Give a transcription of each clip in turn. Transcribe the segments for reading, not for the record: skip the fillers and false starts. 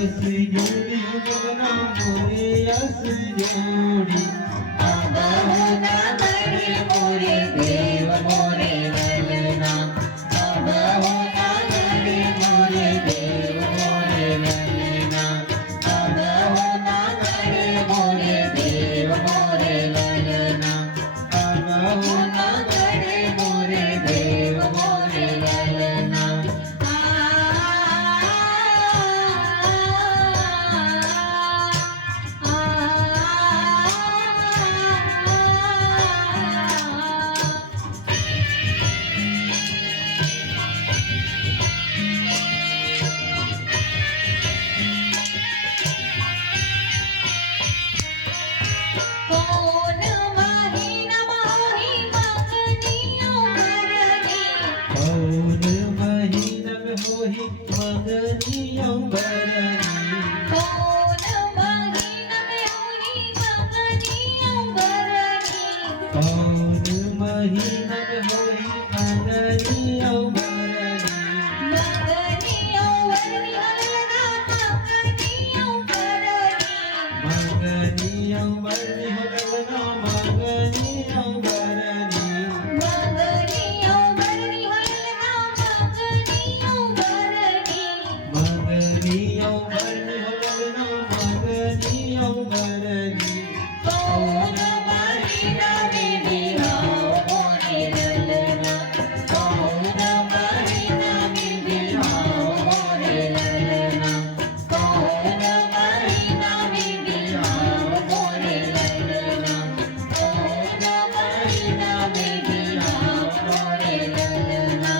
जोड़ी गगना मोरे यस जोड़ी बहुना गणे मोरे देव मोरे ललना बहुना गणे मोरे देव मोरे ललना बहुना गणे मोरे देव मोरे ललना बहुना गणे मोरे देव मोरे ललना होही मंगनियों बरनी कौन महीना में होई मंगनियों बरनी कौन महीना में होई मंगनियों बरनी मंगनियों बरनी हलना मंगनियों बरनी मंगनियों बरनी हलना मंगनियों बरनी मंगनियों बरनी हलना मंगनियों बरनी मंगनियों बरनी हलना मंगनियों बरनी कौन महीना में बिहाओ मोरे ललना कौन महीना में बिहाओ मोरे ललना कौन महीना में बिहाओ मोरे ललना कौन महीना में बिहाओ मोरे ललना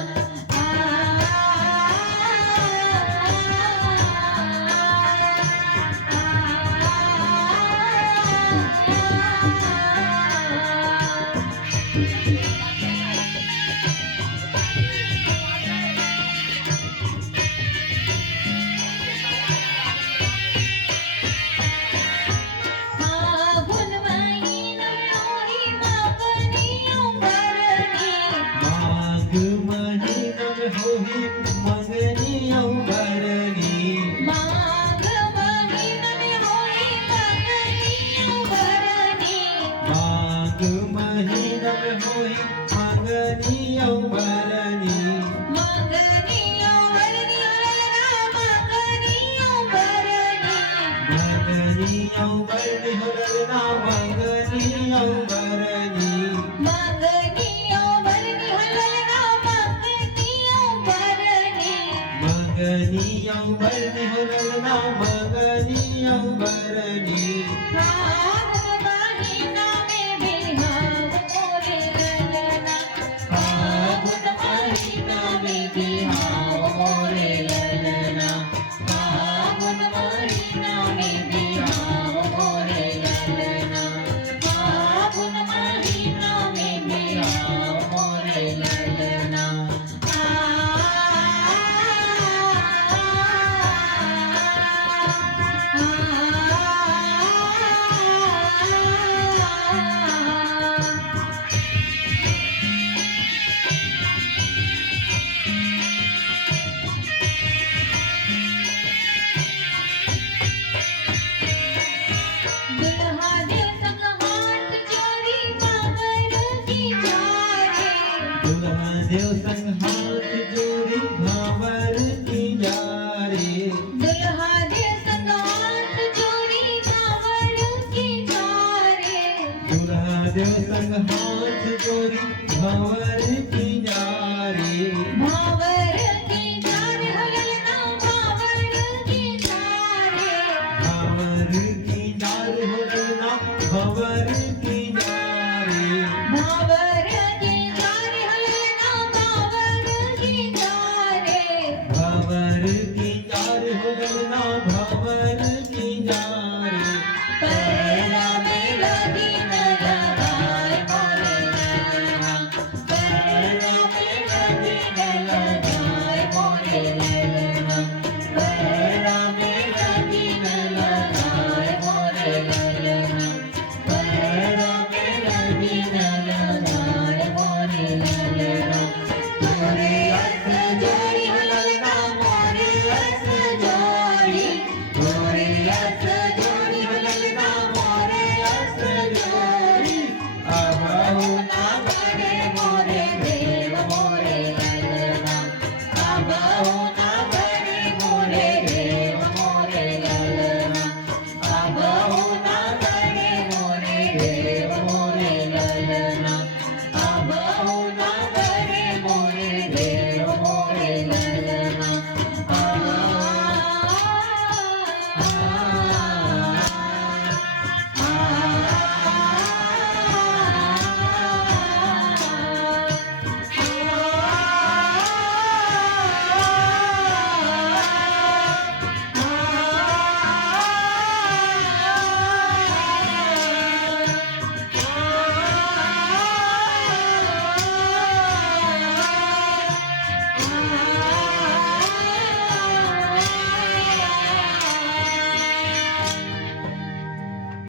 फागुन महीना में होई मंगनियों बरनी माघ महीना में होही मंगनियों बरनी माघ महीना में होई मंगनियों बरनी माघ महीना में होई मंगनियों बरनी मंगनियों बरनी हलना मंगनियों बरनी मंगनियों बरनी हलना मंगनियों बरनी मंगनियों बरनी हलना मंगनियों बरनी मंगनियों बरनी हलना मंगनियों बरनी फागुन